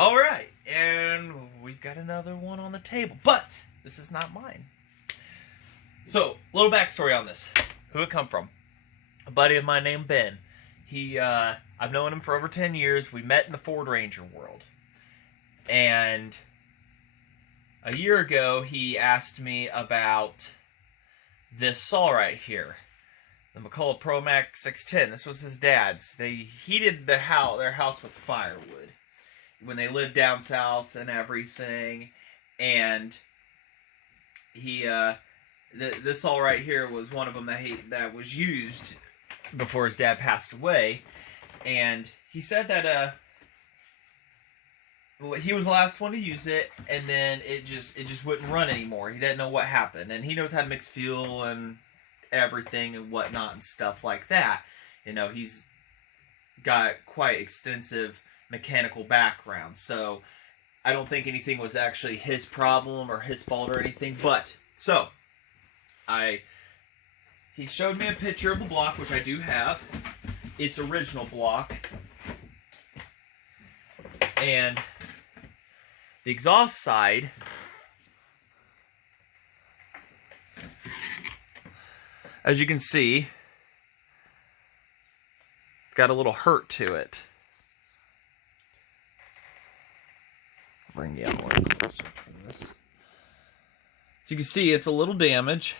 All right, and we've got another one on the table, but this is not mine. So, little backstory on this. Who it come from? A buddy of mine named Ben. I've known him for over 10 years. We met in the Ford Ranger world. And a year ago, he asked me about this saw right here. The McCulloch pm610. This was his dad's. They heated their house with firewood when they lived down south and everything. And this saw right here was one of them that was used before his dad passed away. And he said that he was the last one to use it, and then it just wouldn't run anymore. He didn't know what happened, and he knows how to mix fuel and everything and whatnot and stuff like that. You know, he's got quite extensive mechanical background, so I don't think anything was actually his problem or his fault or anything. But so he showed me a picture of the block, which I do have. It's original block, and the exhaust side as you can see, it's got a little hurt to it. Bring you more closer for this. So you can see it's a little damage.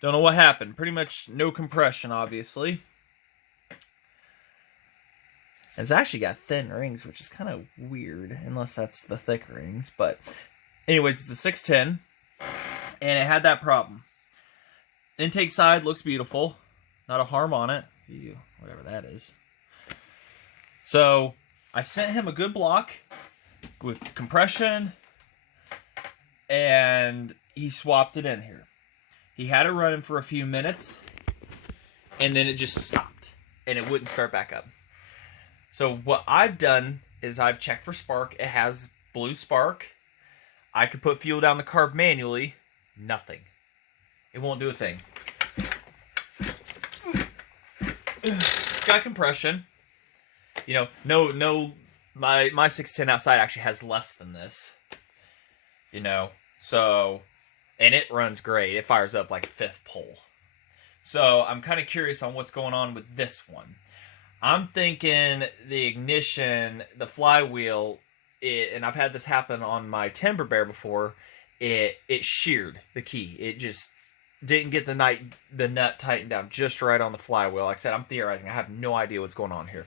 Don't know what happened. Pretty much no compression, obviously. It's actually got thin rings, which is kind of weird, unless that's the thick rings. But anyways, it's a 610, and it had that problem. Intake side looks beautiful. Not a harm on it. Whatever that is. So I sent him a good block with compression, and he swapped it in here. He had it running for a few minutes, and then it just stopped, and it wouldn't start back up. So what I've done is I've checked for spark. It has blue spark. I could put fuel down the carb manually. Nothing. It won't do a thing. It's got compression. You know, my 610 outside actually has less than this. You know, so, and it runs great. It fires up like a fifth pole. So I'm kind of curious on what's going on with this one. I'm thinking the ignition, the flywheel, and I've had this happen on my Timber Bear before. It sheared the key. It just didn't get the nut tightened down just right on the flywheel. Like I said, I'm theorizing. I have no idea what's going on here.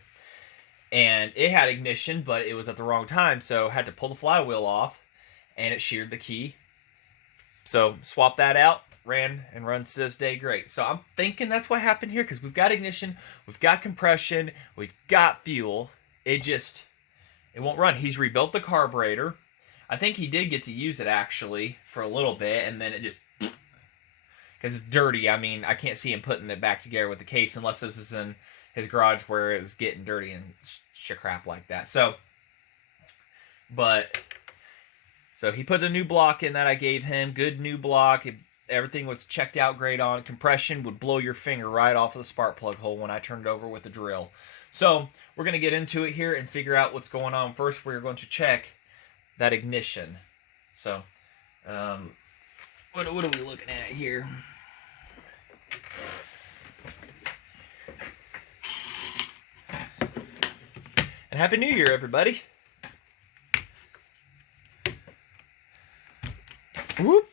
And it had ignition, but it was at the wrong time, so I had to pull the flywheel off, and it sheared the key. So swap that out, runs to this day great. So I'm thinking that's what happened here, because we've got ignition, we've got compression, we've got fuel. It won't run. He's rebuilt the carburetor. I think he did get to use it actually for a little bit, and then it just, because it's dirty. I mean, I can't see him putting it back together with the case unless this is in his garage where it was getting dirty and shit crap like that. So he put a new block in that I gave him. Good new block. Everything was checked out great on. Compression would blow your finger right off of the spark plug hole when I turned it over with the drill. So we're going to get into it here and figure out what's going on. First, we're going to check that ignition. So what are we looking at here? And Happy New Year, everybody. Whoop.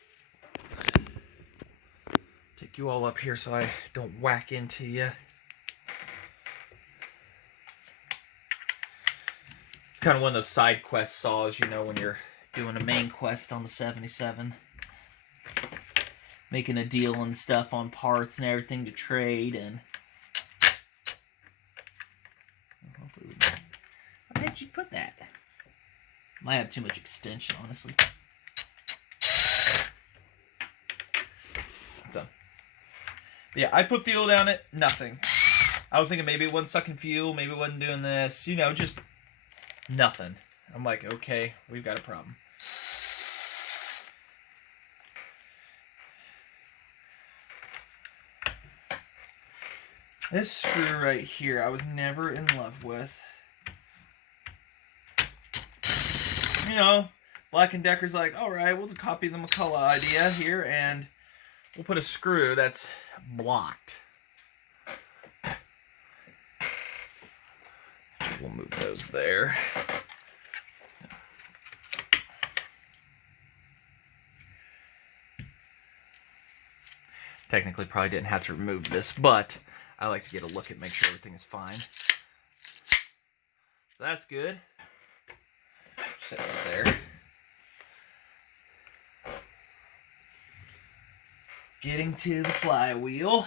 Take you all up here so I don't whack into you. It's kind of one of those side quest saws, you know, when you're doing a main quest on the 77. Making a deal and stuff on parts and everything to trade, and where did you put that? Might have too much extension, honestly. So, yeah, I put fuel down it, nothing. I was thinking maybe it wasn't sucking fuel, maybe it wasn't doing this, you know, just nothing. I'm like, okay, we've got a problem. This screw right here, I was never in love with. you know, Black & Decker's like, all right, we'll copy the McCulloch idea here, and we'll put a screw that's blocked. We'll move those there. Technically, probably didn't have to remove this, but I like to get a look at make sure everything is fine. So that's good. Set it there. Getting to the flywheel.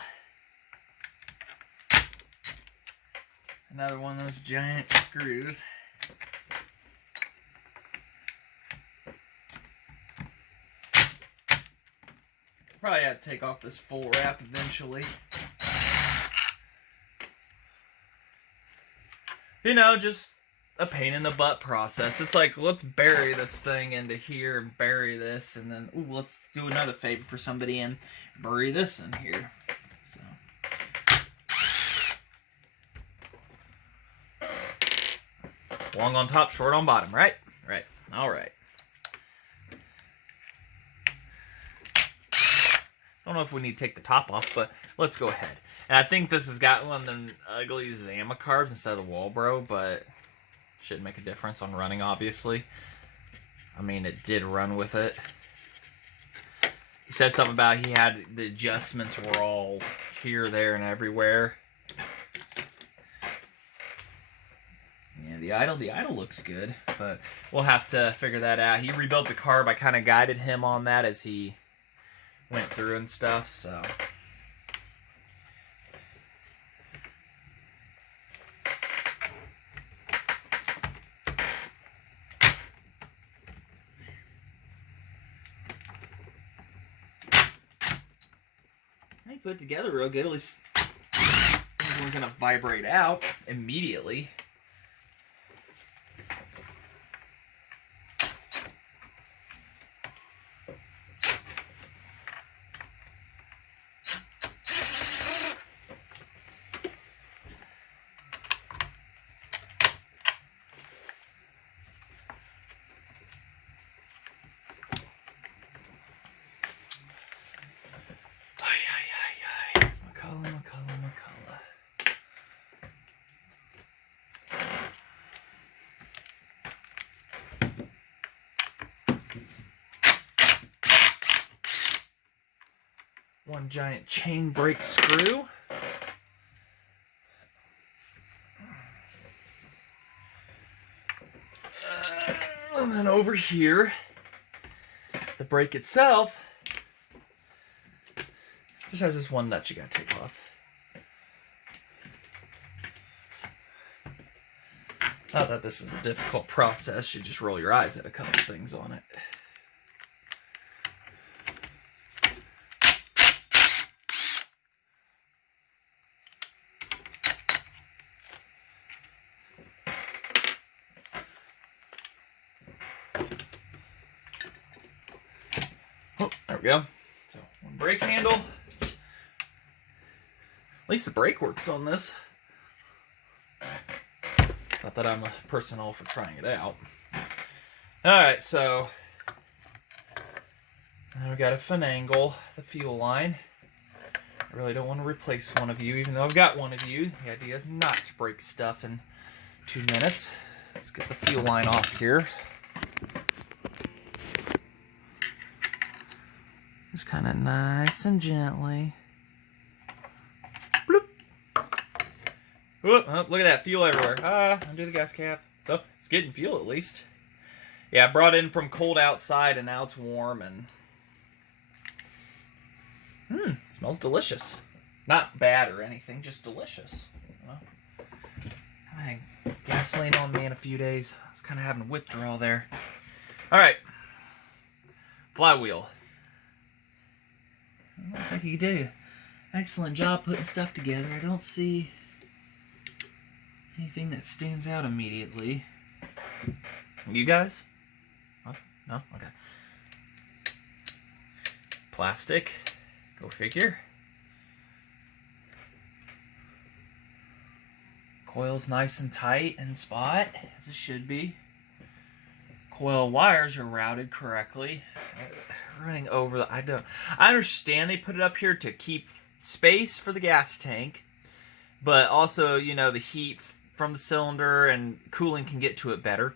Another one of those giant screws. Probably have to take off this full wrap eventually. You know, just a pain in the butt process. It's like, let's bury this thing into here and bury this, and then, ooh, let's do another favor for somebody and bury this in here. So, long on top, short on bottom, right? Right. All right. I don't know if we need to take the top off, but let's go ahead. And I think this has got one of them ugly Zama carbs instead of the Walbro, but shouldn't make a difference on running, obviously. I mean, it did run with it. He said something about he had the adjustments were all here, there, and everywhere. Yeah, the idle looks good, but we'll have to figure that out. He rebuilt the carb. I kind of guided him on that as he went through and stuff, so. He put it together real good. At least things weren't going to vibrate out immediately. One giant chain brake screw. And then over here, the brake itself just has this one nut you gotta take off. Not that this is a difficult process, you just roll your eyes at a couple things on it. Oh, there we go. So, one brake handle. At least the brake works on this. Not that I'm a person all for trying it out. Alright, so now we got to finagle the fuel line. I really don't want to replace one of you, even though I've got one of you. The idea is not to break stuff in 2 minutes. Let's get the fuel line off here. Just kind of nice and gently. Bloop. Whoop, oh, look at that, fuel everywhere. Undo the gas cap. So, it's getting fuel at least. Yeah, I brought in from cold outside and now it's warm and... it smells delicious. Not bad or anything, just delicious. You know? I had gasoline on me in a few days. I was kind of having a withdrawal there. Alright. Flywheel. Looks like you did an excellent job putting stuff together. I don't see anything that stands out immediately. You guys? Oh, no? Okay. Plastic. Go figure. Coil's nice and tight in spot, as it should be. coil wires are routed correctly. Running over the... I understand they put it up here to keep space for the gas tank, but also, you know, the heat from the cylinder and cooling can get to it better.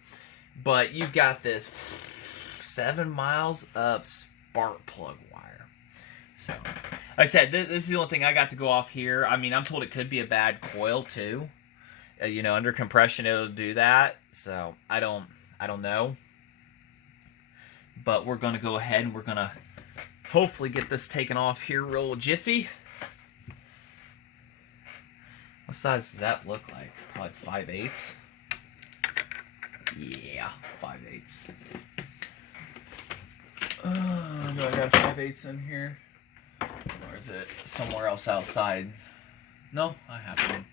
But you've got this 7 miles of spark plug wire. So, like I said, this is the only thing I got to go off here. I mean, I'm told it could be a bad coil too. You know, under compression it'll do that. So I don't know. But we're gonna go ahead and we're gonna hopefully get this taken off here real jiffy. What size does that look like? Probably 5/8. Yeah, 5/8. Do I got a 5/8 in here? Or is it somewhere else outside? No, I have one.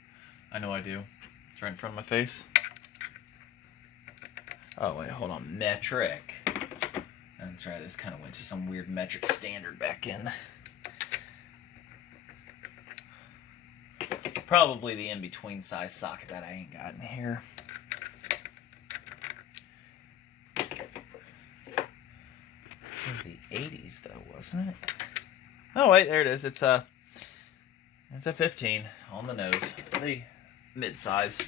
I know I do. It's right in front of my face. Oh, wait, hold on. Metric. That's right, this kind of went to some weird metric standard back in. Probably the in-between size socket that I ain't got in here. It was the 80s though, wasn't it? Oh wait, there it is. It's a 15 on the nose. The mid-size.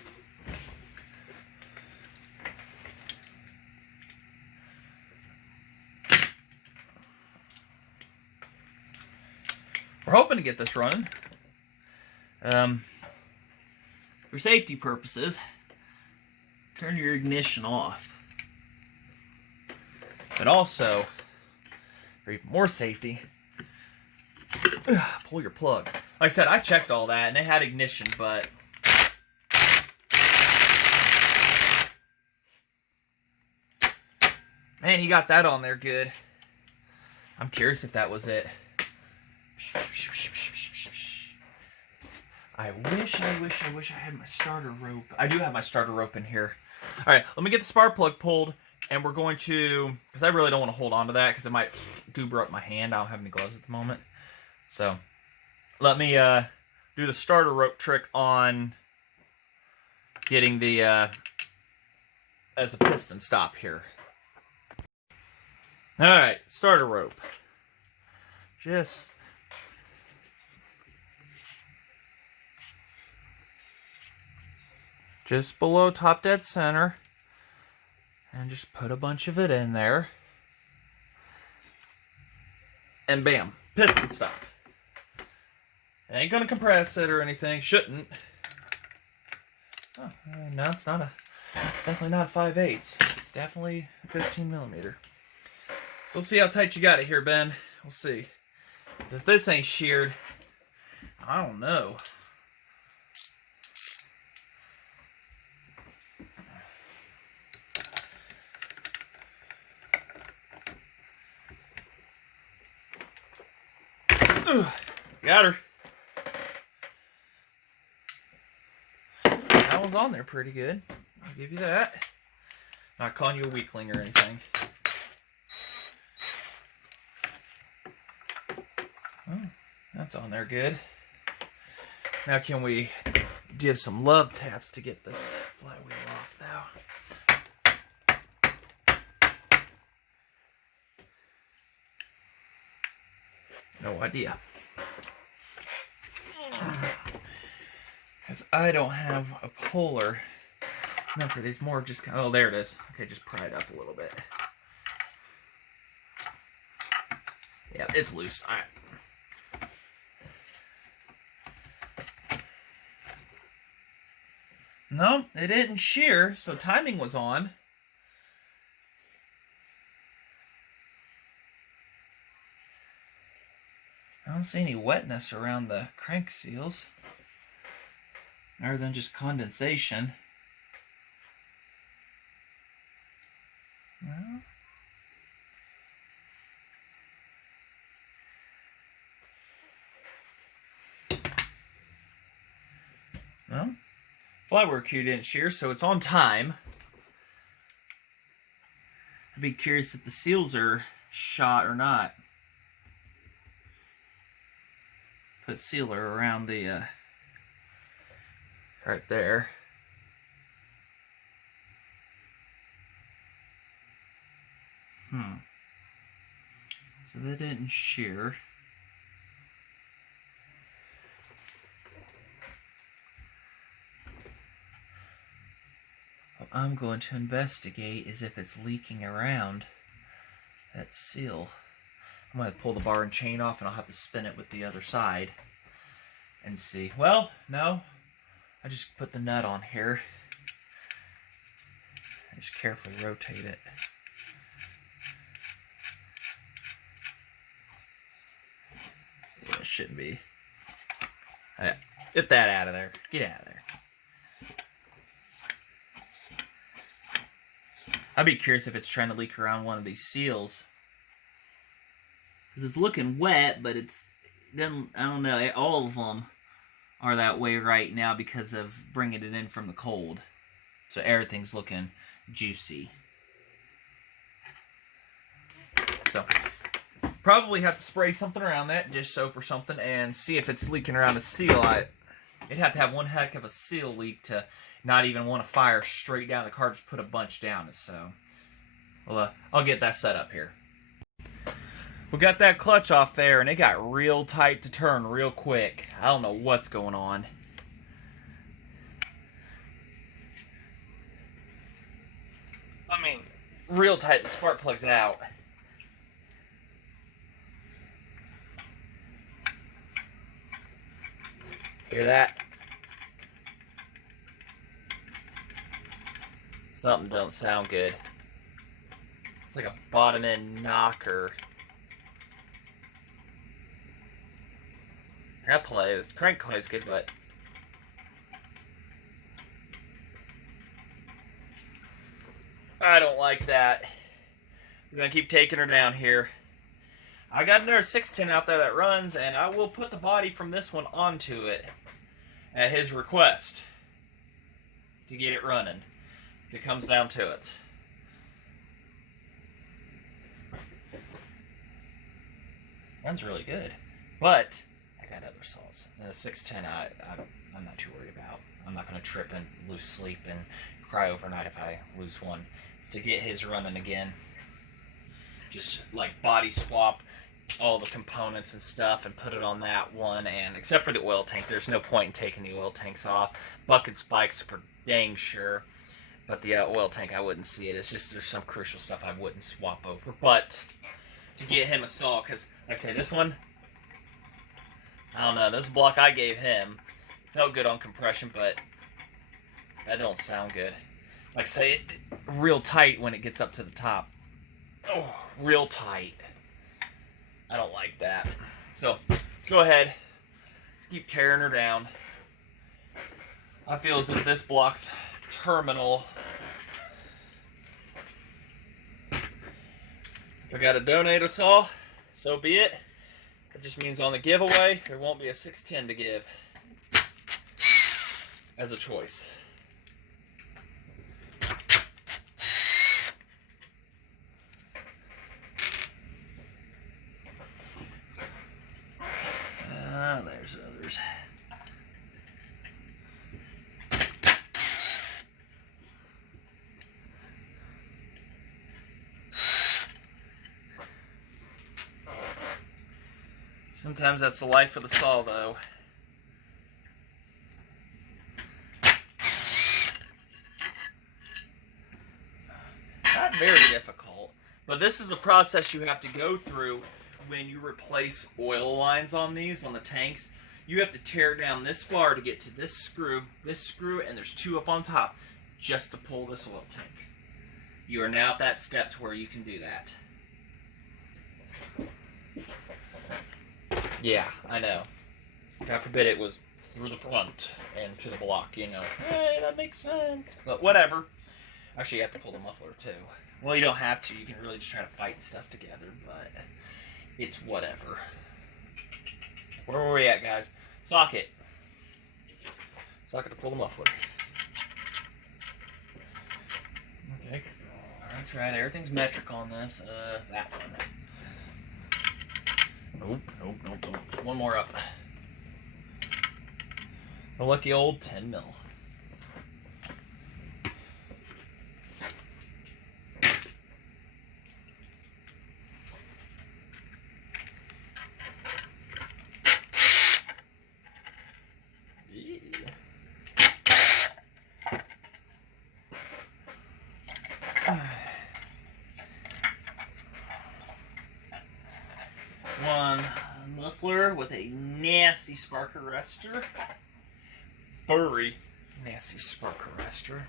We're hoping to get this running. For safety purposes, turn your ignition off. But also, for even more safety, pull your plug. Like I said, I checked all that, and they had ignition, but man, he got that on there good. I'm curious if that was it. I wish I had my starter rope. I do have my starter rope in here. All right, let me get the spark plug pulled, and we're going to, because I really don't want to hold on to that because it might goober up my hand. I don't have any gloves at the moment. So let me do the starter rope trick on getting the, as a piston stop here. All right, starter rope. Just below top dead center, and just put a bunch of it in there, and bam, piston stop. It ain't gonna compress it or anything, shouldn't. Oh, no, it's definitely not a 5/8. It's definitely a 15 millimeter. So we'll see how tight you got it here, Ben. We'll see. If this ain't sheared, I don't know. Got her. That one's on there pretty good. I'll give you that. Not calling you a weakling or anything. Oh, that's on there good. Now can we give some love taps to get this flywheel off now? No idea. Because I don't have a puller. No, for these more just... Oh, there it is. Okay, just pry it up a little bit. Yeah, it's loose. All right. No, it didn't shear, so timing was on. I don't see any wetness around the crank seals, other than just condensation. Well, flywheel cue didn't shear, so it's on time. I'd be curious if the seals are shot or not. Put sealer around the right there. So that didn't shear. What I'm going to investigate is if it's leaking around that seal. I'm going to pull the bar and chain off, and I'll have to spin it with the other side and see. Well, no. I just put the nut on here. I just carefully rotate it. It shouldn't be. Get that out of there. Get out of there. I'd be curious if it's trying to leak around one of these seals. Because it's looking wet, but it's... Then I don't know. All of them are that way right now because of bringing it in from the cold. So everything's looking juicy. So... Probably have to spray something around that, dish soap or something, and see if it's leaking around the seal. It'd have to have one heck of a seal leak to not even want to fire straight down the car, just put a bunch down. So, well, I'll get that set up here. We got that clutch off there, and it got real tight to turn real quick. I don't know what's going on. I mean, real tight. The spark plug's out. Hear that? Something don't sound good. It's like a bottom end knocker. That play, this crank play is good, but I don't like that. We're gonna keep taking her down here. I got another 610 out there that runs, and I will put the body from this one onto it at his request to get it running if it comes down to it. Runs really good, but I got other saws. And the 610 I'm not too worried about. I'm not going to trip and lose sleep and cry overnight if I lose one. It's to get his running again. Just like body swap all the components and stuff and put it on that one, and except for the oil tank, there's no point in taking the oil tanks off. Bucket spikes for dang sure, but the oil tank I wouldn't see it. It's just there's some crucial stuff I wouldn't swap over. But to get him a saw, because like I say, this one, I don't know, this block I gave him felt good on compression, but that don't sound good. Like I say, real tight when it gets up to the top. Oh, real tight. I don't like that. So, let's go ahead. Let's keep tearing her down. I feel as if this block's terminal. If I gotta donate a saw, so be it. It just means on the giveaway, there won't be a 610 to give as a choice. There's others. Sometimes that's the life of the saw, though. Not very difficult, but this is a process you have to go through when you replace oil lines on these, on the tanks. You have to tear down this far to get to this screw, and there's two up on top just to pull this oil tank. You are now at that step to where you can do that. Yeah, I know. God forbid it was through the front and to the block, you know. Hey, that makes sense. But whatever. Actually, you have to pull the muffler, too. Well, you don't have to. You can really just try to fight stuff together, but it's whatever. Where were we at, guys? Socket. Socket to pull the muffler. Okay. That's right. Everything's metric on this. That one. Nope. One more up. The lucky old 10 mil. nasty spark arrestor. Furry, nasty spark arrestor.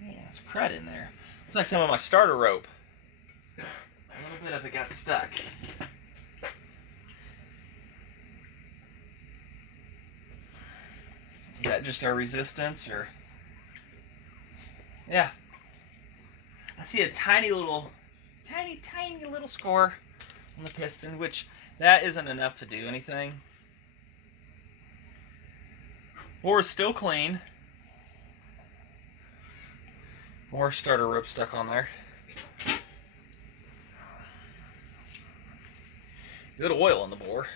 Yeah, there's crud in there. Looks like some of my starter rope. A little bit of it got stuck. Is that just our resistance, or? Yeah. I see a tiny little score on the piston, which that isn't enough to do anything. Bore is still clean. More starter rope stuck on there. Good oil in the bore.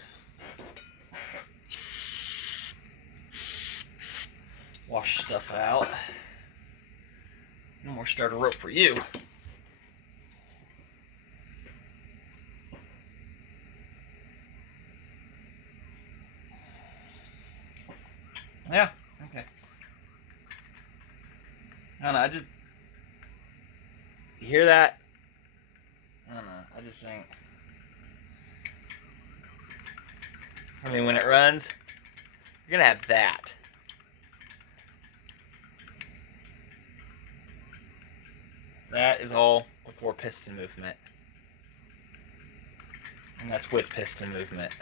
Wash stuff out. No more starter rope for you. Yeah, okay. I don't know, you hear that? I don't know, I just think, when it runs, you're gonna have that. That is all before piston movement. And that's with piston movement.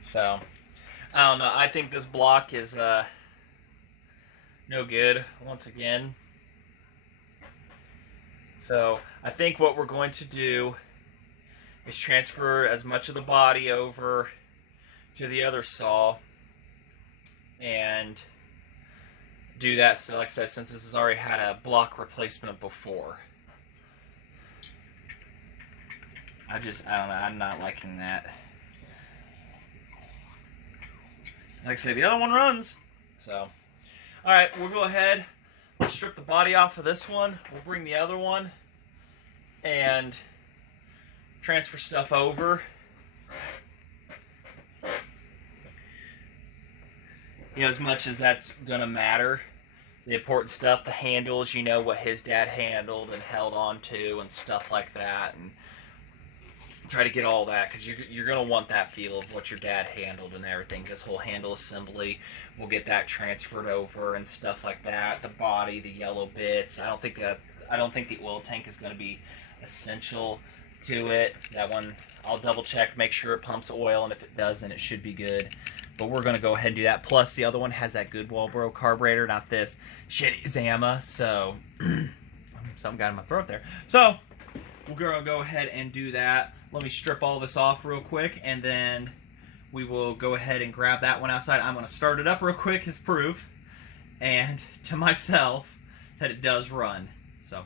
So, I don't know. I think this block is no good once again. So, I think what we're going to do is transfer as much of the body over to the other saw and do that. So like I said, since this has already had a block replacement before, I don't know, I'm not liking that. Like I say, the other one runs. So, alright, we'll go ahead, we'll strip the body off of this one, we'll bring the other one and transfer stuff over. As much as that's gonna matter, the important stuff, the handles, what his dad handled and held on to and stuff like that, and try to get all that, because you're gonna want that feel of what your dad handled and everything. This whole handle assembly, we'll get that transferred over and stuff like that. The body, the yellow bits. I don't think the oil tank is gonna be essential to it. That one, I'll double check, make sure it pumps oil, and if it does, then it should be good. But we're going to go ahead and do that. Plus, the other one has that good Walbro carburetor, not this shitty Zama. So, something got in my throat there. So, we're going to go ahead and do that. Let me strip all this off real quick, and then we will go ahead and grab that one outside. I'm going to start it up real quick as proof, and to myself, that it does run. So,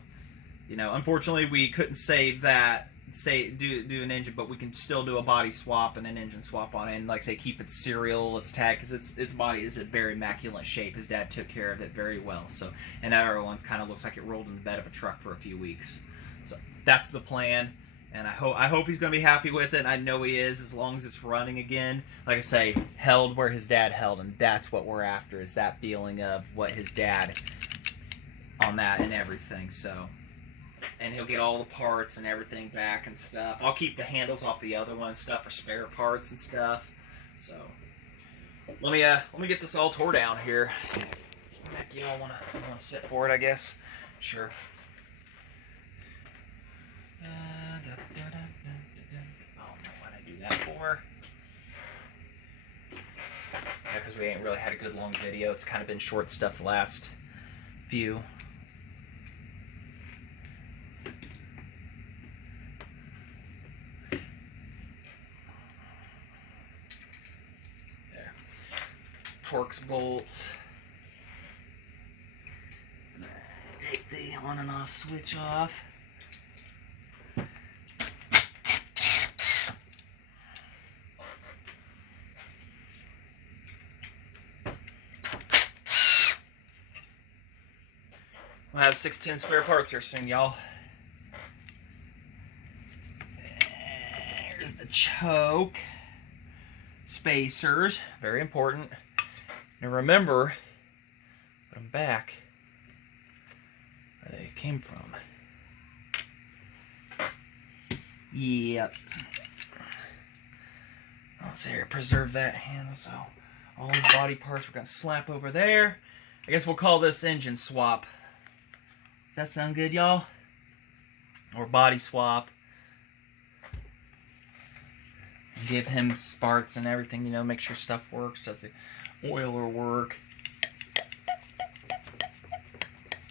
unfortunately, we couldn't save that. Do an engine, but we can still do a body swap and an engine swap on it, and like I say, keep its serial, its tag, because its body is in very immaculate shape. His dad took care of it very well. So, and that other one's kind of looks like it rolled in the bed of a truck for a few weeks. So that's the plan, and I hope he's gonna be happy with it. And I know he is, as long as it's running again. Like I say, held where his dad held, and that's what we're after, is that feeling of what his dad on that and everything. So. And he'll get all the parts and everything back and stuff. I'll keep the handles off the other one and stuff for spare parts and stuff. So let me get this all tore down here. You all wanna sit for it, I guess. Sure. I don't know what I do that for. Yeah, because we ain't really had a good long video. It's kind of been short stuff the last few. Torx bolts. Take the on and off switch off. We'll have 610 spare parts here soon, y'all. There's the choke. Spacers, very important. And remember, put them back where they came from. Yep. Let's see here, preserve that handle. So all these body parts we're gonna slap over there. I guess we'll call this engine swap. Does that sound good, y'all? Or body swap. Give him sparks and everything, you know, make sure stuff works. Does the oiler work?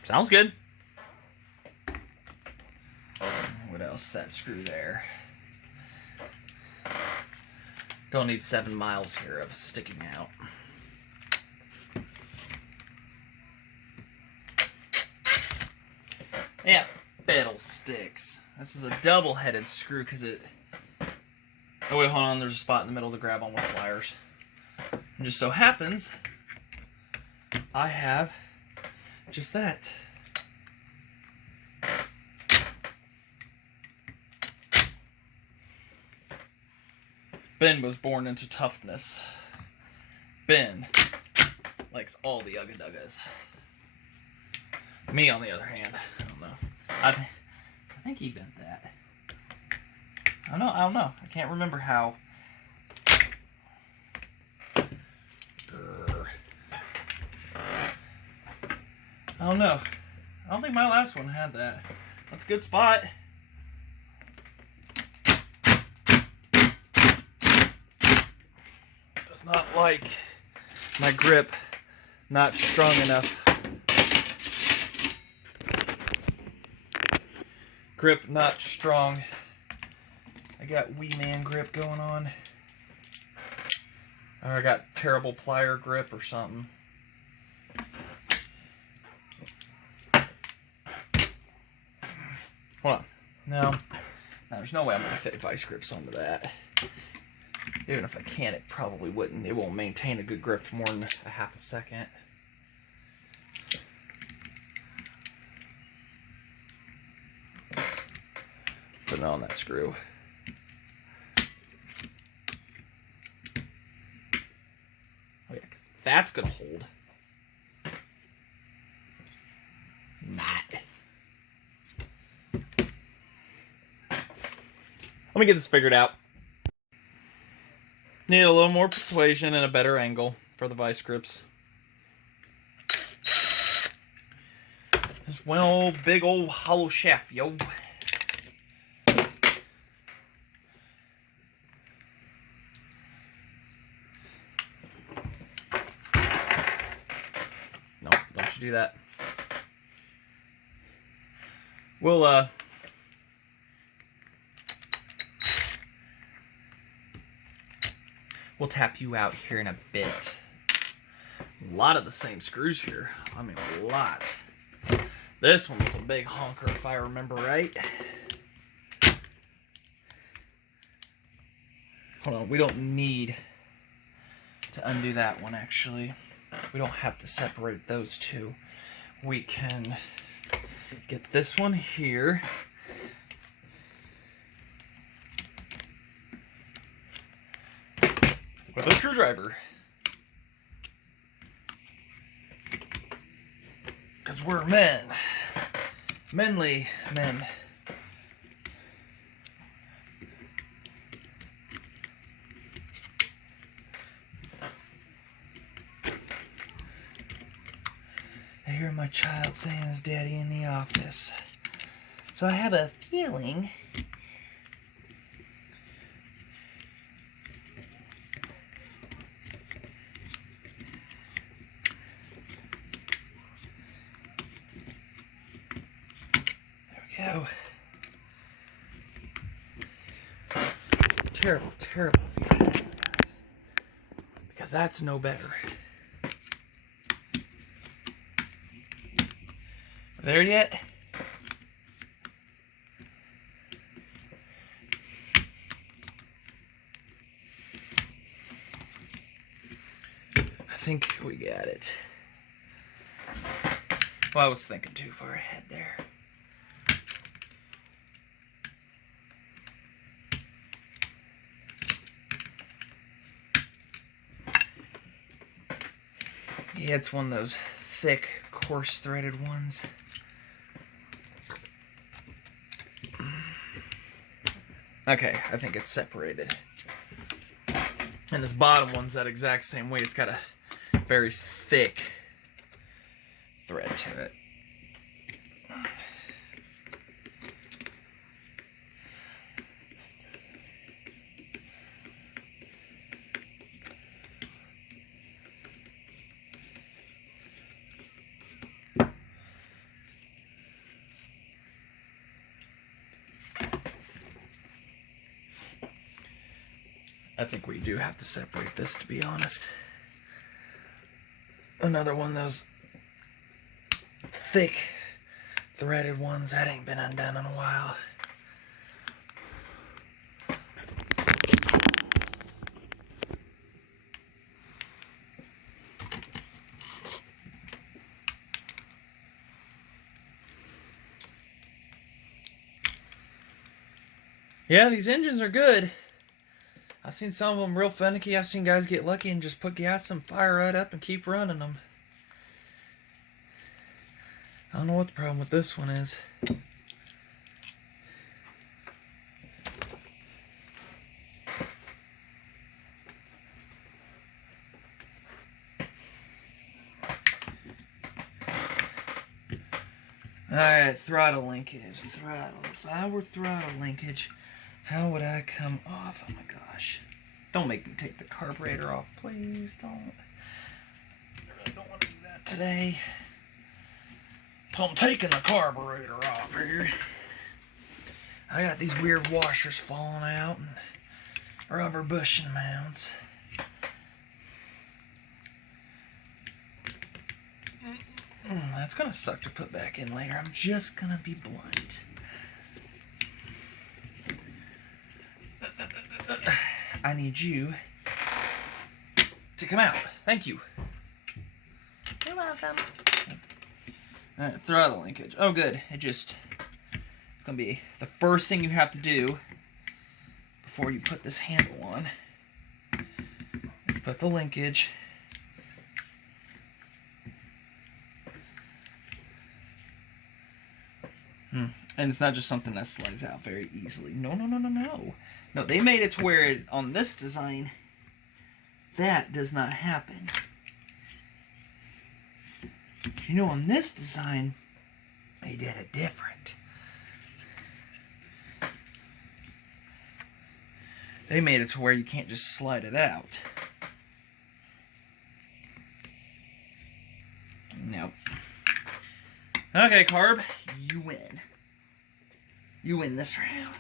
Sounds good. What else? That screw there. Don't need 7 miles here of sticking out. Yeah, fiddlesticks. This is a double-headed screw because it... Oh wait, hold on, there's a spot in the middle to grab on with pliers. And just so happens, I have just that. Ben was born into toughness. Ben likes all the Ugga Duggas. Me, on the other hand, I don't know. I think he bent that. I don't know. I can't remember how. I don't know. I don't think my last one had that. That's a good spot. Does not like my grip not strong enough. Grip not strong. I got wee man grip going on. Or I got terrible plier grip or something. Hold on. No, there's no way I'm going to fit vice grips onto that. Even if I can, it probably wouldn't. It won't maintain a good grip for more than a half a second. Put it on that screw. Oh yeah, because that's going to hold. Not. Let me get this figured out. Need a little more persuasion and a better angle for the vice grips. There's one old big old hollow shaft, yo. No, don't you do that. We'll tap you out here in a bit. A lot of the same screws here. I mean, a lot. This one was a big honker, if I remember right. Hold on, we don't need to undo that one, actually. We don't have to separate those two. We can get this one here. With a screwdriver. Because we're men. Manly men. I hear my child saying his daddy in the office. So I have a feeling... Go. Terrible, terrible feeling, guys. Because that's no better. There yet? I think we got it. Well, I was thinking too far ahead there. Yeah, it's one of those thick, coarse threaded ones. Okay, I think it's separated. And this bottom one's that exact same way. It's got a very thick thread to it. I think we do have to separate this, to be honest. Another one of those thick threaded ones that ain't been undone in a while. Yeah, these engines are good. I've seen some of them real finicky. I've seen guys get lucky and just put gas and fire right up and keep running them. I don't know what the problem with this one is. Alright, throttle linkage. Throttle. If I were throttle linkage, how would I come off? Oh my gosh. Don't make me take the carburetor off, please. Don't. I really don't want to do that today. So I'm taking the carburetor off here. I got these weird washers falling out and rubber bushing mounts. That's gonna suck to put back in later. I'm just gonna be blunt. I need you to come out. Thank you. You're welcome. Alright, throttle linkage. Oh good. It's gonna be the first thing you have to do before you put this handle on. Is put the linkage. And it's not just something that slides out very easily. No, no, no, no, no. No, they made it to where on this design, that does not happen. You know, on this design, they did it different. They made it to where you can't just slide it out. Nope. Okay, Carb, you win. You win this round.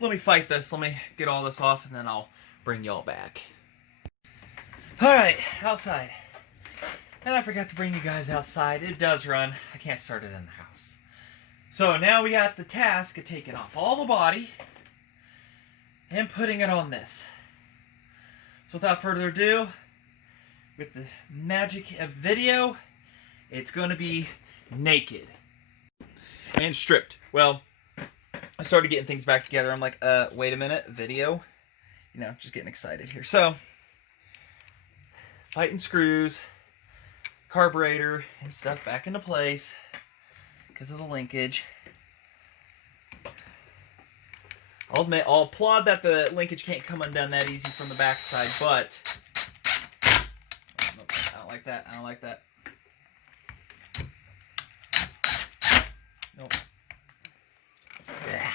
Let me fight this. Let me get all this off, and then I'll bring y'all back. Alright, outside. And I forgot to bring you guys outside. It does run. I can't start it in the house. So now we got the task of taking off all the body and putting it on this. So without further ado, with the magic of video, it's going to be naked. And stripped. Well, I started getting things back together. I'm like, wait a minute, video? You know, just getting excited here. So, tighten screws, carburetor, and stuff back into place because of the linkage. I'll admit, I'll applaud that the linkage can't come undone that easy from the backside, but nope, I don't like that. I don't like that. Nope. Yeah.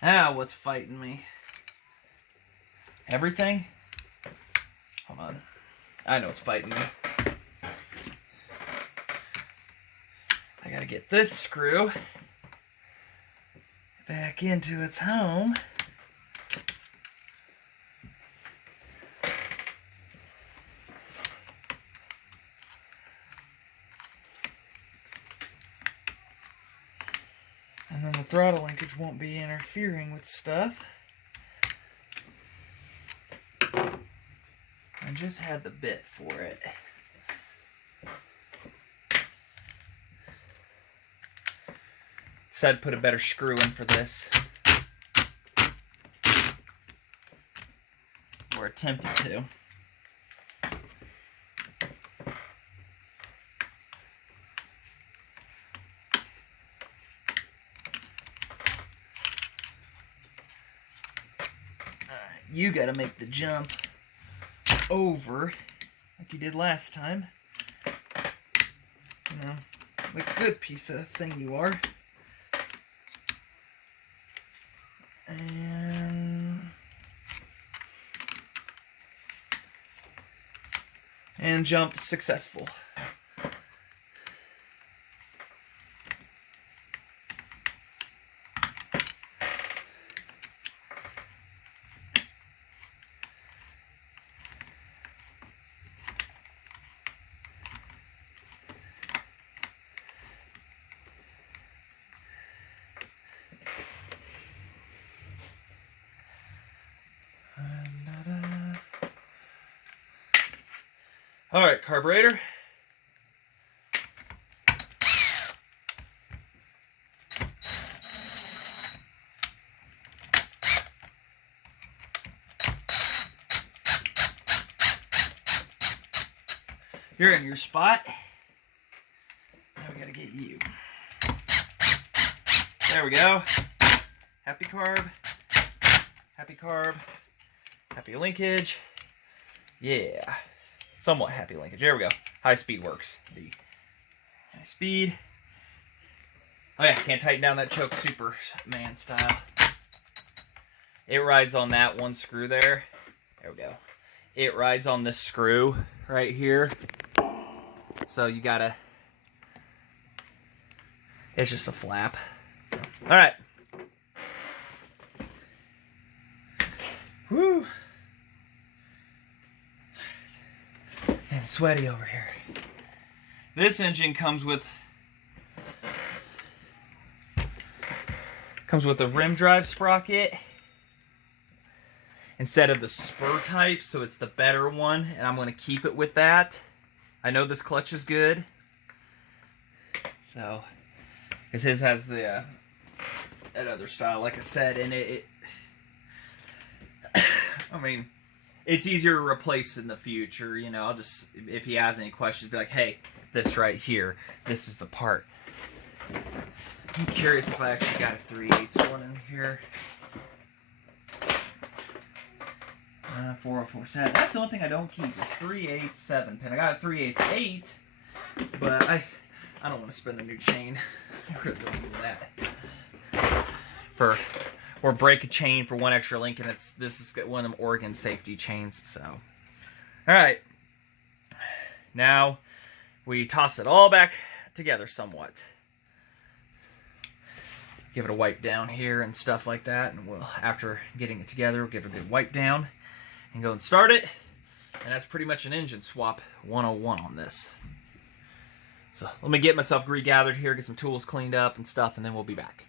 Now what's fighting me? Everything? Hold on. I know what's fighting me. I gotta get this screw back into its home. And then the throttle linkage won't be interfering with stuff. I just had the bit for it. Said put a better screw in for this. Or attempted to. you got to make the jump over like you did last time. You know, like a good piece of thing you are. And jump successful. All right, carburetor. You're in your spot. Now we gotta get you. There we go. Happy carb. Happy carb. Happy linkage. Yeah. Somewhat happy linkage. There we go. High speed works. The high speed. Oh yeah, can't tighten down that choke Superman style. It rides on that one screw there. There we go. It rides on this screw right here. So you gotta... It's just a flap. So, alright. Woo! And sweaty over here. This engine comes with a rim drive sprocket instead of the spur type, so it's the better one, and I'm going to keep it with that. I know this clutch is good, so because his has the that other style, like I said, and it I mean, it's easier to replace in the future, you know. I'll just, if he has any questions, be like, hey, this right here, this is the part. I'm curious if I actually got a 3/8 one in here. 4047. That's the only thing I don't keep is 3/8 7-pin. I got a 3/8 8, but I don't want to spend a new chain. I really don't do that. Or break a chain for one extra link, and this is one of them Oregon safety chains. So, all right. Now we toss it all back together somewhat. Give it a wipe down here and stuff like that, and we'll, after getting it together, we'll give it a good wipe down and go and start it. And that's pretty much an engine swap 101 on this. So let me get myself regathered here, get some tools cleaned up and stuff, and then we'll be back.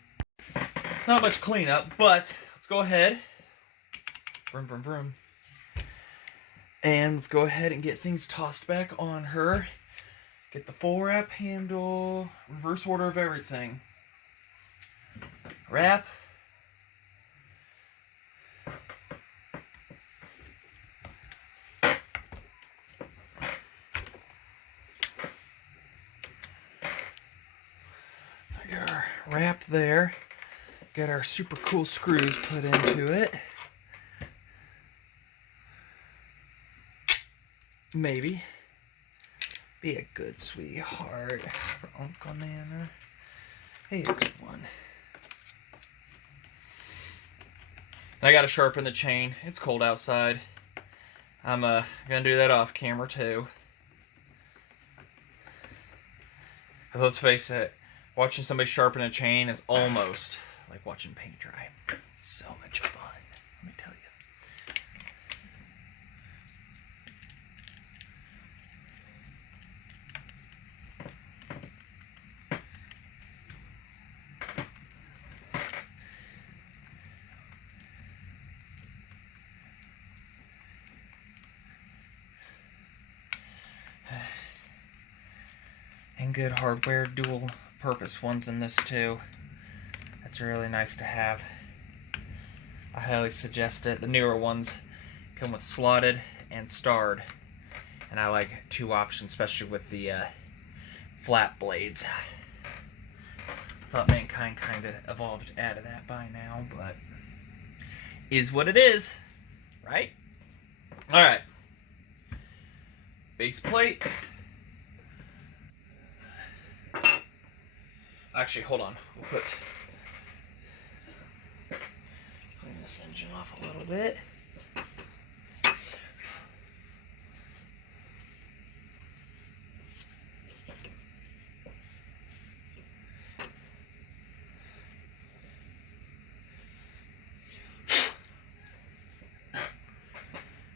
Not much cleanup, but let's go ahead. Vroom, vroom, vroom. And let's go ahead and get things tossed back on her. Get the full wrap handle, reverse order of everything. Wrap. I got our wrap there. Got our super cool screws put into it. Maybe. Be a good sweetheart for Uncle Nana. Hey, a good one. I gotta sharpen the chain. It's cold outside. I'm gonna do that off camera too. Cause let's face it, watching somebody sharpen a chain is almost like watching paint dry. It's so much fun, let me tell you. And good hardware, dual purpose ones in this too. That's really nice to have. I highly suggest it. The newer ones come with slotted and starred, and I like two options, especially with the flat blades. I thought mankind kind of evolved out of that by now, but is what it is. right? All right. Base plate. Actually, hold on. We'll clean this engine off a little bit.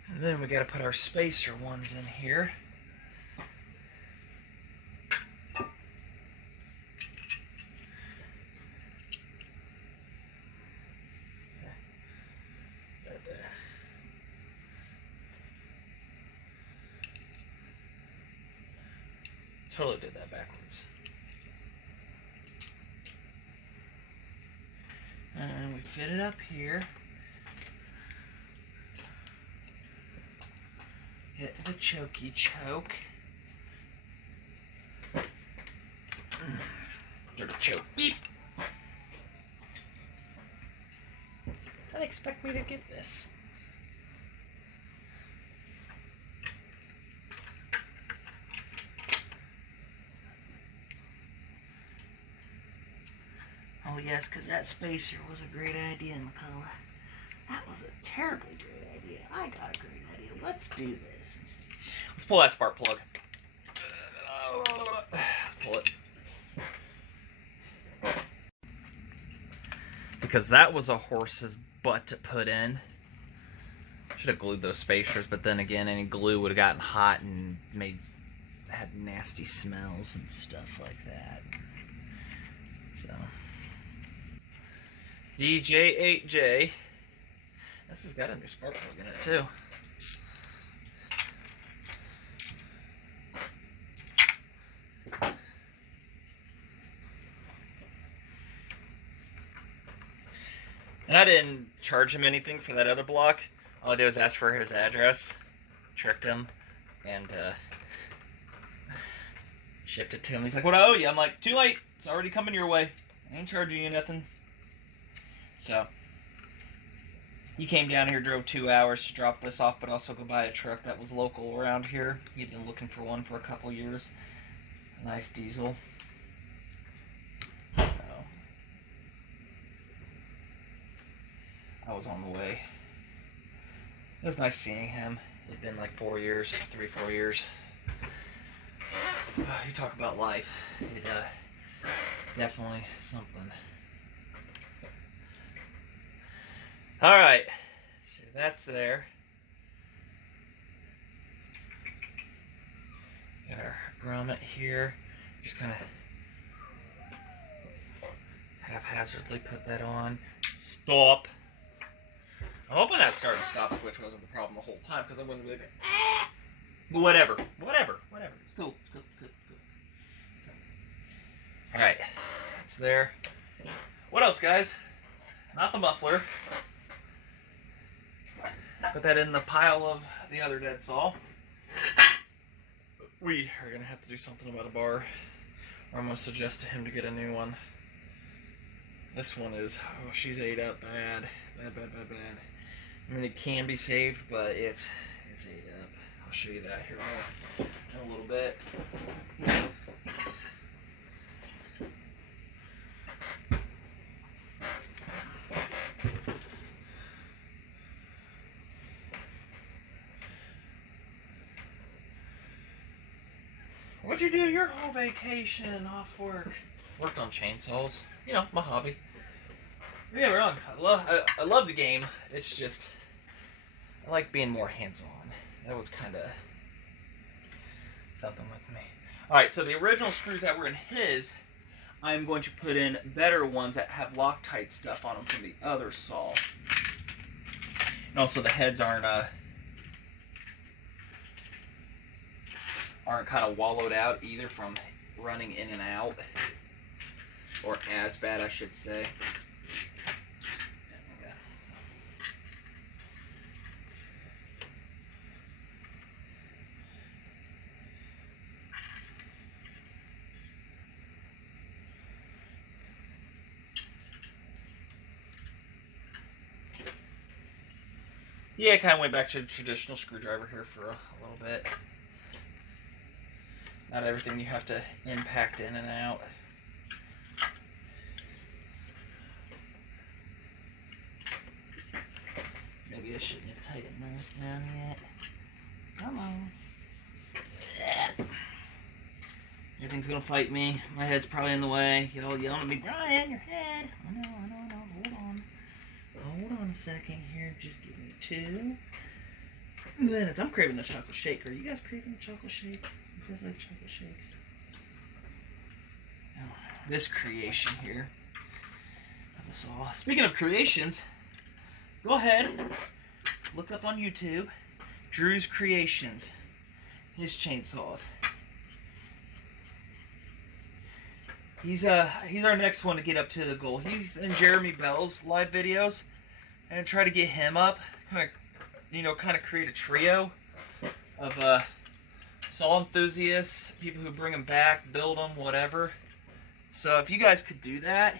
And then we got to put our spacer ones in here. Right there. Totally did that backwards. And we fit it up here. Hit the chokey choke. Dirty choke. Beep. How'd they expect me to get this? Oh yes, because that spacer was a great idea, McCulloch. That was a terribly great idea. I got a great idea. Let's do this. Let's pull that spark plug. Pull it. Because that was a horse's butt to put in. Should have glued those spacers, but then again, any glue would have gotten hot and had nasty smells and stuff like that. So DJ8J. This has got a new spark plug in it too. And I didn't charge him anything for that other block. All I did was ask for his address, tricked him, and shipped it to him. He's like, "What do I owe you?" I'm like, "Too late. It's already coming your way. I ain't charging you nothing." So he came down here, drove 2 hours to drop this off, but also go buy a truck that was local around here. He'd been looking for one for a couple years. A nice diesel. So I was on the way. It was nice seeing him. It'd been like 4 years, 3-4 years. You talk about life. It's definitely something. Alright, so that's there. Got our grommet here. Just kind of haphazardly put that on. Stop. I'm hoping that start and stop switch wasn't the problem the whole time, because I wouldn't be like, ah! Whatever. It's cool. So, alright, that's there. What else, guys? Not the muffler. Put that in the pile of the other dead saw. We are going to have to do something about a bar. Or I'm going to suggest to him to get a new one. This one is, oh, she's ate up bad. Bad. I mean, it can be saved, but it's ate up. I'll show you that here in a little bit. What'd you do your whole vacation off work? Worked on chainsaws. You know, my hobby. Don't get me wrong. I love the game. It's just I like being more hands-on. That was kind of something with me. All right, so the original screws that were in his, I'm going to put in better ones that have Loctite stuff on them from the other saw. And also the heads aren't kind of wallowed out either from running in and out, or as bad, I should say. Yeah, I kind of went back to a traditional screwdriver here for a little bit. Not everything you have to impact in and out. Maybe I shouldn't have tightened those down yet. Come on. Everything's gonna fight me. My head's probably in the way. You're all yelling at me, Bryan, your head. I know. Hold on a second here. Just give me 2 minutes. I'm craving a chocolate shake. Are you guys craving a chocolate shake? You guys like chocolate shakes? Now, this creation here of us all. Speaking of creations, go ahead, look up on YouTube, Drew's Creations, his chainsaws. He's our next one to get up to the goal. He's in Jeremy Bell's live videos, and try to get him up, kind of create a trio of saw enthusiasts, people who bring them back, build them, whatever. So if you guys could do that,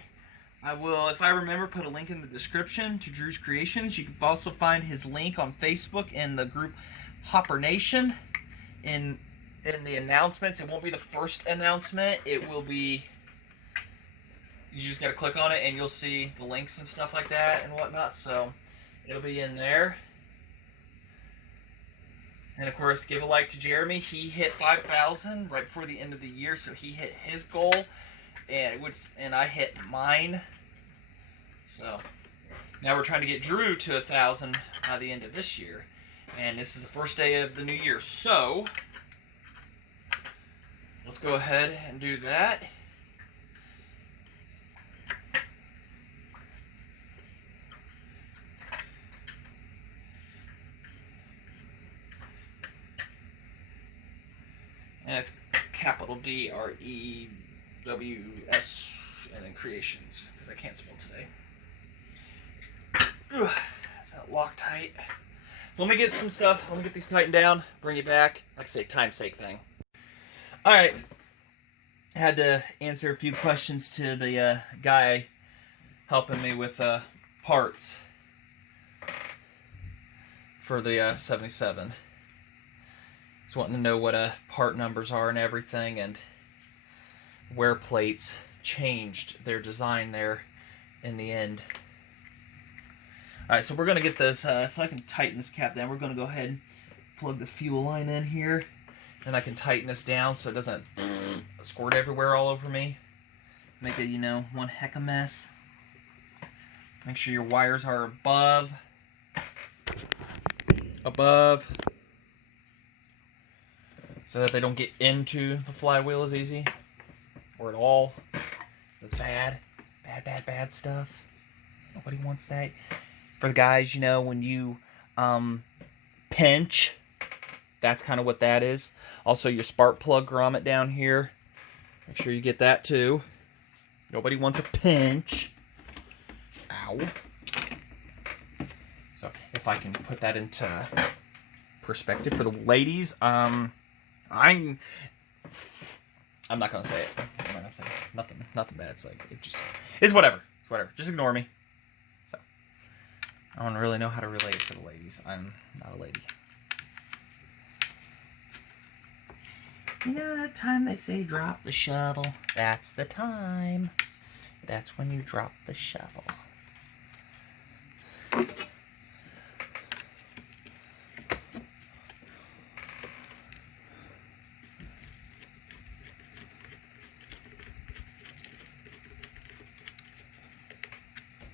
I will, if I remember, put a link in the description to Drew's Creations. You can also find his link on Facebook in the group Hopper Nation. In the announcements, it won't be the first announcement. It will be, you just got to click on it and you'll see the links and stuff like that and whatnot. So it'll be in there. And of course, give a like to Jeremy. He hit 5,000 right before the end of the year, so he hit his goal, and I hit mine. So now we're trying to get Drew to 1,000 by the end of this year, and this is the first day of the new year. So let's go ahead and do that. And it's capital DREWS and then Creations, because I can't spell today. Ugh, is that Loctite? So let me get some stuff. Let me get these tightened down, bring it back. Like I say, time's sake thing. Alright. I had to answer a few questions to the guy helping me with parts for the 77. He's wanting to know what part numbers are and everything, and wear plates changed their design there in the end. Alright, so we're going to get this, so I can tighten this cap down. We're going to go ahead and plug the fuel line in here, and I can tighten this down so it doesn't squirt everywhere all over me. Make it, one heck of a mess. Make sure your wires are above, so that they don't get into the flywheel as easy, or at all. It's bad stuff. Nobody wants that. For the guys, when you pinch, that's kind of what that is. Also, your spark plug grommet down here, make sure you get that too. Nobody wants a pinch. Ow. So, if I can put that into perspective for the ladies, I'm not gonna say it. I'm not gonna say nothing bad. It's like it's whatever. It's whatever. Just ignore me. So, I don't really know how to relate it for the ladies. I'm not a lady. You know that time they say drop the shovel? That's the time. That's when you drop the shovel.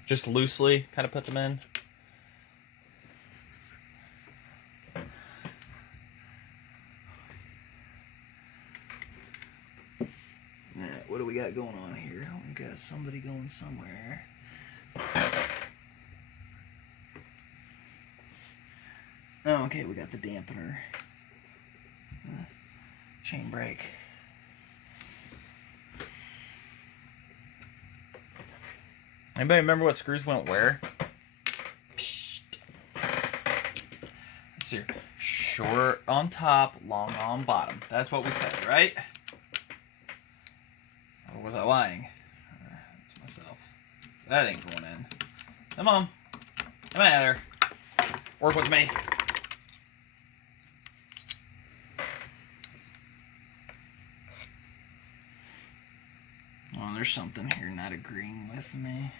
Just loosely kind of put them in. Alright, what do we got going on here? We got somebody going somewhere. Oh, okay, we got the dampener. Chain brake. Anybody remember what screws went where? Let's see here. Short on top, long on bottom. That's what we said, right? Or was I lying? It's myself. That ain't going in. Come on. Come out of there. Work with me. Oh, there's something here not agreeing with me.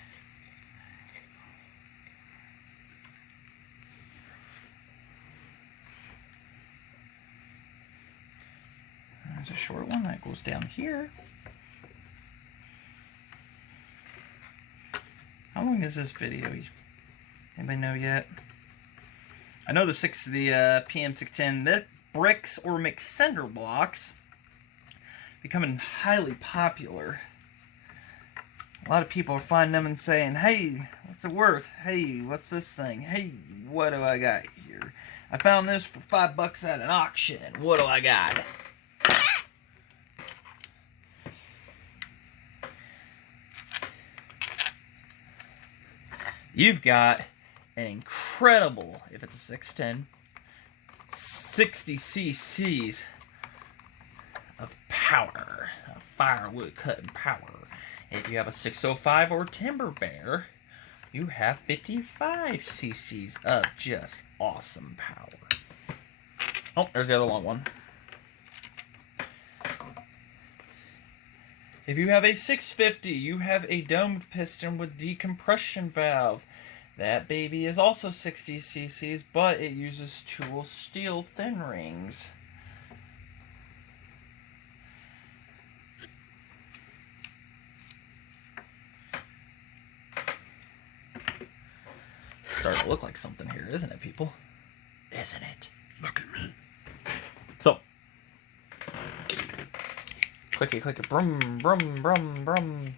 There's a short one that goes down here. How long is this video? Anybody know yet? I know the pm610 that bricks or mixed cinder blocks becoming highly popular. A lot of people are finding them and saying, hey, what's it worth? Hey, what's this thing? Hey, what do I got here? I found this for $5 at an auction. What do I got? You've got an incredible, if it's a 610, 60 cc's of power, of firewood cutting power. If you have a 605 or Timber Bear, you have 55 cc's of just awesome power. Oh, there's the other long one. If you have a 650, you have a domed piston with decompression valve. That baby is also 60 cc's, but it uses tool steel thin rings. Starting to look like something here, isn't it, people? Isn't it? Look at me. So, clicky, clicky, brum, brum, brum, brum.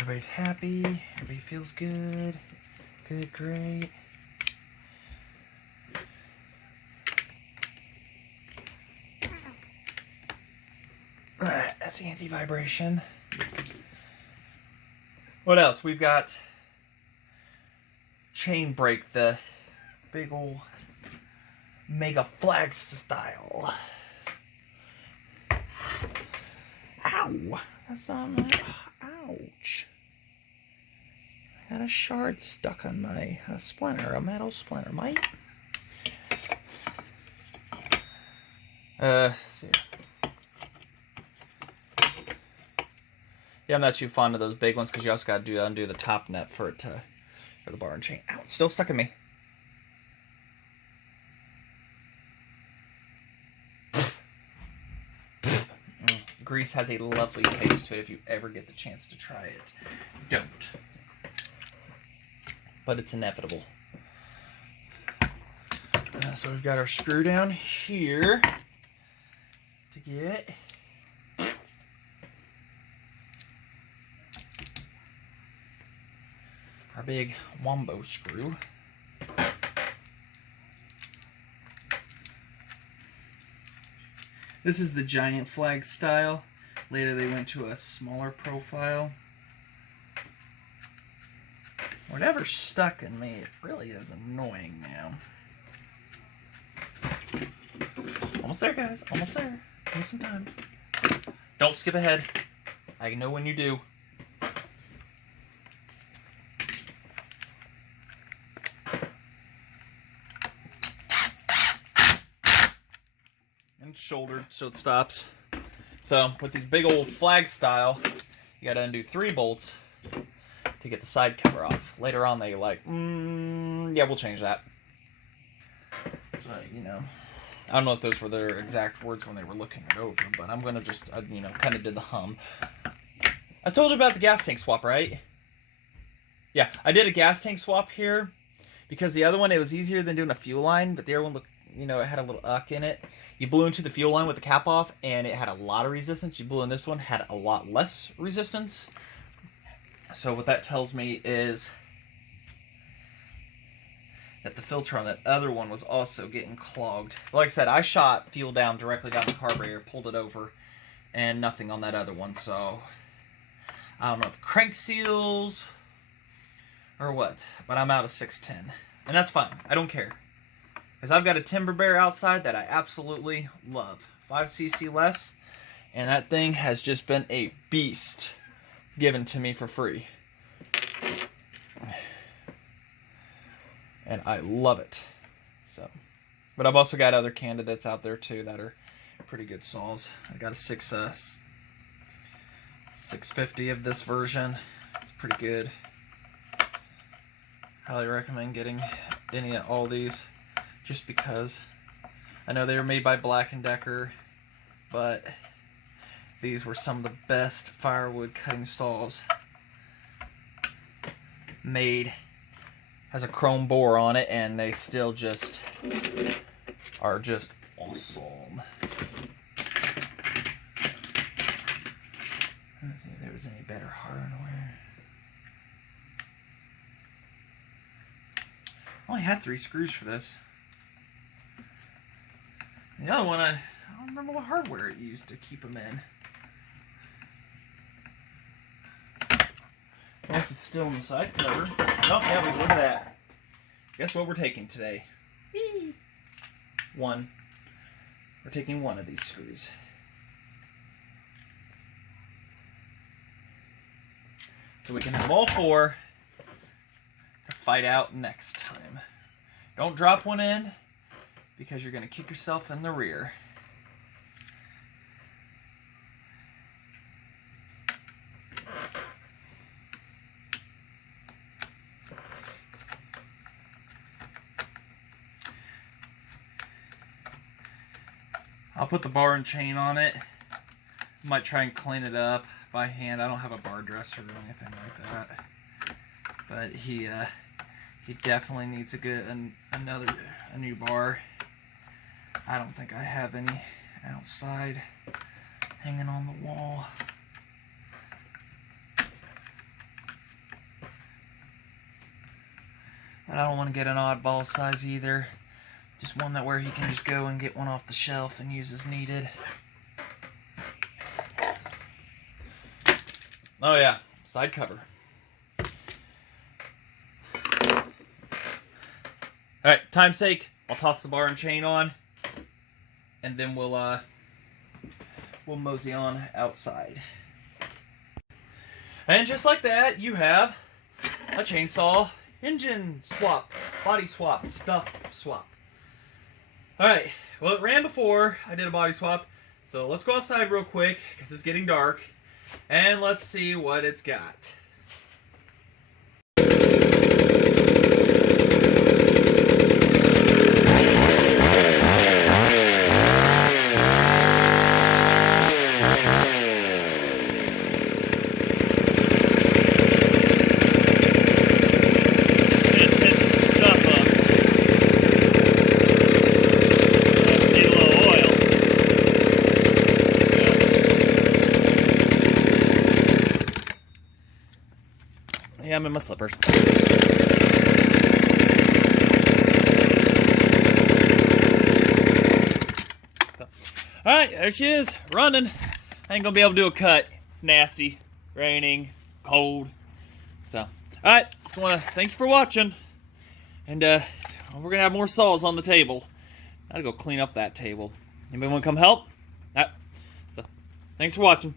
Everybody's happy. Everybody feels good. Good, great. Alright, that's the anti-vibration. What else? We've got chain brake, the big old mega flag style. Ow! That's not my... Ouch. I got a shard stuck on my splinter, a metal splinter, mate. Let's see. Yeah, I'm not too fond of those big ones because you also got to undo the top nut for it to, for the bar and chain. Ow, it's still stuck in me. Grease has a lovely taste to it if you ever get the chance to try it. Don't. But it's inevitable. So we've got our screw down here to get our big wombo screw. This is the giant flag style. Later they went to a smaller profile. Whatever's stuck in me, it really is annoying now. Almost there, guys. Almost there. Give me some time. Don't skip ahead. I know when you do. Shouldered so it stops. So with these big old flag style, you gotta undo 3 bolts to get the side cover off. Later on they like, yeah, we'll change that. So, you know, I don't know if those were their exact words when they were looking it over, but I'm gonna just, you know, kind of did the hum. I told you about the gas tank swap, right? Yeah, I did a gas tank swap here because the other one, it was easier than doing a fuel line, but the other one looked, you know, it had a little uck in it. You blew into the fuel line with the cap off, and it had a lot of resistance. You blew in this one, had a lot less resistance. So what that tells me is that the filter on that other one was also getting clogged. Like I said, I shot fuel down directly down the carburetor, pulled it over, and nothing on that other one. So I don't know if crank seals or what, but I'm out of 610. And that's fine. I don't care. Because I've got a Timber Bear outside that I absolutely love. 5cc less, and that thing has just been a beast given to me for free. and I love it. So, but I've also got other candidates out there too that are pretty good saws. I got a 650 of this version. It's pretty good. Highly recommend getting all these, just because I know they were made by Black & Decker, but these were some of the best firewood cutting saws made. Has a chrome bore on it, and they still just are just awesome. I don't think there was any better hardware. I only had 3 screws for this. The other one, I don't remember what hardware it used to keep them in. Unless it's still in the side cover. Oh, yeah, look at that. Guess what we're taking today? One. We're taking one of these screws. So we can have all 4 to fight out next time. Don't drop one in, because you're going to kick yourself in the rear. I'll put the bar and chain on it. Might try and clean it up by hand. I don't have a bar dresser or anything like that. But he definitely needs a new bar. I don't think I have any outside hanging on the wall. But I don't want to get an oddball size either. Just one where he can just go and get one off the shelf and use as needed. Oh yeah, side cover. Alright, time's sake, I'll toss the bar and chain on, and then we'll mosey on outside. And just like that, you have a chainsaw engine swap, body swap, stuff swap. Alright, well, it ran before I did a body swap, so let's go outside real quick, because it's getting dark, and let's see what it's got. Yeah, I'm in my slippers. So, alright, there she is, running. I ain't gonna be able to do a cut. It's nasty, raining, cold. So, alright, just wanna thank you for watching. And we're gonna have more saws on the table. I gotta go clean up that table. Anybody wanna come help? Alright, so thanks for watching.